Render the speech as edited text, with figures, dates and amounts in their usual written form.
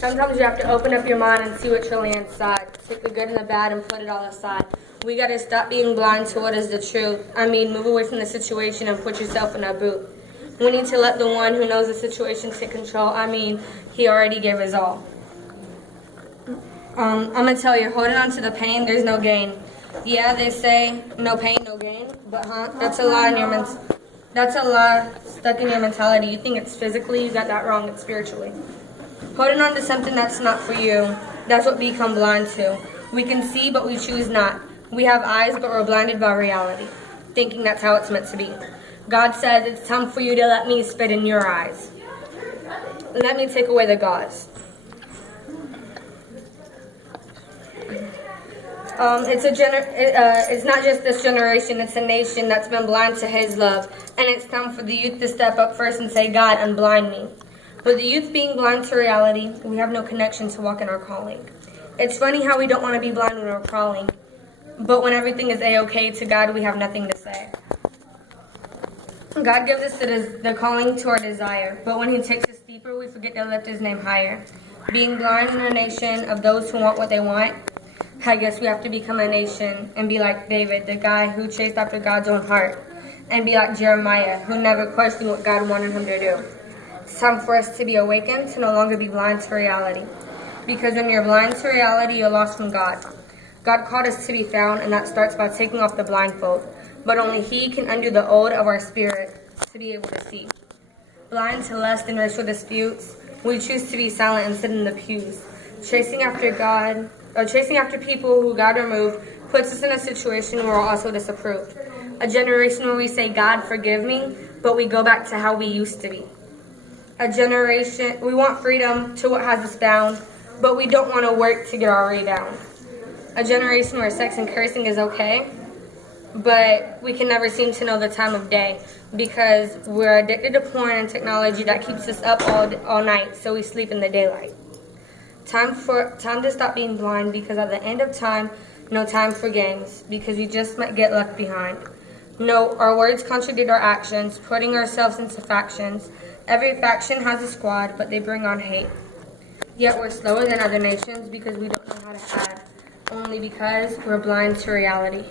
Sometimes you have to open up your mind and see what's really inside. Take the good and the bad and put it all aside. We got to stop being blind to what is the truth. Move away from the situation and put yourself in a boot. We need to let the one who knows the situation take control. He already gave his all. I'm going to tell you, holding on to the pain, there's no gain. Yeah, they say no pain, no gain, but that's a lie that's a lie stuck in your mentality. You think it's physically, you got that wrong, it's spiritually. Holding on to something that's not for you, that's what we become blind to. We can see, but we choose not. We have eyes, but we're blinded by reality, thinking that's how it's meant to be. God says it's time for you to let me spit in your eyes. Let me take away the gauze. It's not just this generation, it's a nation that's been blind to his love. And it's time for the youth to step up first and say, God, unblind me. With the youth being blind to reality, we have no connection to walk in our calling. It's funny how we don't want to be blind when we're crawling, but when everything is A-okay to God, we have nothing to say. God gives us the calling to our desire, but when he takes us deeper, we forget to lift his name higher. Being blind in a nation of those who want what they want, I guess we have to become a nation and be like David, the guy who chased after God's own heart, and be like Jeremiah, who never questioned what God wanted him to do. It's time for us to be awakened, to no longer be blind to reality. Because when you're blind to reality, you're lost from God. God called us to be found, and that starts by taking off the blindfold. But only he can undo the old of our spirit to be able to see. Blind to lust and racial disputes, we choose to be silent and sit in the pews. Chasing after people who God removed puts us in a situation where we're also disapproved. A generation where we say, God, forgive me, but we go back to how we used to be. A generation, we want freedom to what has us bound, but we don't want to work to get our rebound. A generation where sex and cursing is okay, but we can never seem to know the time of day because we're addicted to porn and technology that keeps us up all night, so we sleep in the daylight. Time to stop being blind, because at the end of time, no time for games, because we just might get left behind. No, our words contradict our actions, putting ourselves into factions. Every faction has a squad, but they bring on hate. Yet we're slower than other nations because we don't know how to add, only because we're blind to reality.